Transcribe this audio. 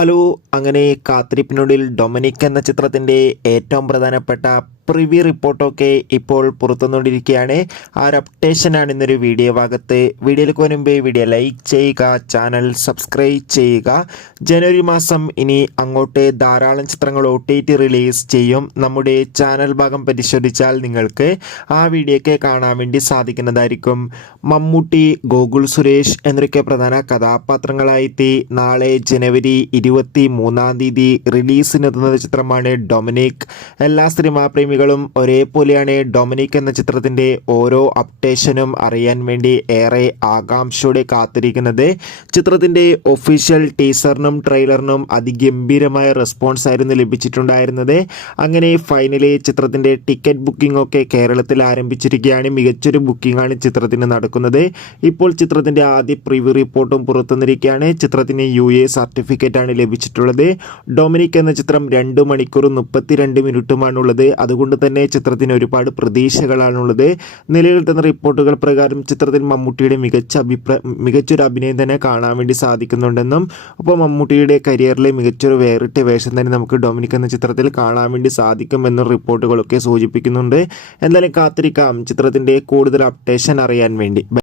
Hello, അങ്ങനെ കാത്തിരിപ്പിനൊടുവിൽ Dominic എന്ന ചിത്രത്തിൻ്റെ ഏറ്റവും പ്രധാനപ്പെട്ട പ്രിവ്യൂ റിപ്പോർട്ടൊക്കെ ഇപ്പോൾ പുറത്തുവന്നുകൊണ്ടിരിക്കുകയാണ്. ആ ഒരു അപ്ഡേഷനാണ് ഇന്നൊരു വീഡിയോ ഭാഗത്ത്. വീഡിയോയിലേക്ക് വരുമ്പോൾ വീഡിയോ ലൈക്ക് ചെയ്യുക, ചാനൽ സബ്സ്ക്രൈബ് ചെയ്യുക. ജനുവരി മാസം ഇനി അങ്ങോട്ട് ധാരാളം ചിത്രങ്ങൾ OTT റിലീസ് ചെയ്യും. നമ്മുടെ ചാനൽ ഭാഗം പരിശോധിച്ചാൽ നിങ്ങൾക്ക് ആ വീഡിയോയൊക്കെ കാണാൻ വേണ്ടി സാധിക്കുന്നതായിരിക്കും. മമ്മൂട്ടി, ഗോകുൽ സുരേഷ് എന്നൊക്കെ പ്രധാന കഥാപാത്രങ്ങളായി നാളെ ജനുവരി 23 റിലീസിനെത്തുന്ന ചിത്രമാണ് ഡൊമിനിക്. എല്ലാ സിനിമാ പ്രേമികളും ഒരേപോലെയാണ് ഡൊമിനിക് എന്ന ചിത്രത്തിൻ്റെ ഓരോ അപ്ഡേഷനും അറിയാൻ വേണ്ടി ഏറെ ആകാംക്ഷയോടെ കാത്തിരിക്കുന്നത്. ചിത്രത്തിൻ്റെ ഒഫീഷ്യൽ ടീസറിനും ട്രെയിലറിനും അതിഗംഭീരമായ റെസ്പോൺസ് ആയിരുന്നു ലഭിച്ചിട്ടുണ്ടായിരുന്നത്. അങ്ങനെ ഫൈനലി ചിത്രത്തിൻ്റെ ടിക്കറ്റ് ബുക്കിംഗ് ഒക്കെ കേരളത്തിൽ ആരംഭിച്ചിരിക്കുകയാണ്. മികച്ചൊരു ബുക്കിംഗ് ആണ് ചിത്രത്തിന് നടക്കുന്നത്. ഇപ്പോൾ ചിത്രത്തിൻ്റെ ആദ്യ പ്രിവ്യൂ റിപ്പോർട്ടും പുറത്തുവന്നിരിക്കുകയാണ്. ചിത്രത്തിന് UA സർട്ടിഫിക്കറ്റ് ആണ് ലഭിച്ചിട്ടുള്ളത്. ഡൊമിനിക് എന്ന ചിത്രം 2 മണിക്കൂറും 32 മിനിറ്റുമാണുള്ളത്. അതുകൊണ്ട് തന്നെ ചിത്രത്തിന് ഒരുപാട് പ്രതീക്ഷകളാണുള്ളത്. നിലവിൽ കിട്ടുന്ന റിപ്പോർട്ടുകൾ പ്രകാരം ചിത്രത്തിൽ മമ്മൂട്ടിയുടെ മികച്ചൊരു അഭിനയം തന്നെ കാണാൻ വേണ്ടി സാധിക്കുന്നുണ്ടെന്നും അപ്പോൾ മമ്മൂട്ടിയുടെ കരിയറിലെ മികച്ചൊരു വേറിട്ട വേഷം തന്നെ നമുക്ക് ഡൊമിനിക് എന്ന ചിത്രത്തിൽ കാണാൻ വേണ്ടി സാധിക്കുമെന്നും റിപ്പോർട്ടുകളൊക്കെ സൂചിപ്പിക്കുന്നുണ്ട്. എന്തായാലും കാത്തിരിക്കാം ചിത്രത്തിൻ്റെ കൂടുതൽ അപ്ഡേഷൻ അറിയാൻ വേണ്ടി.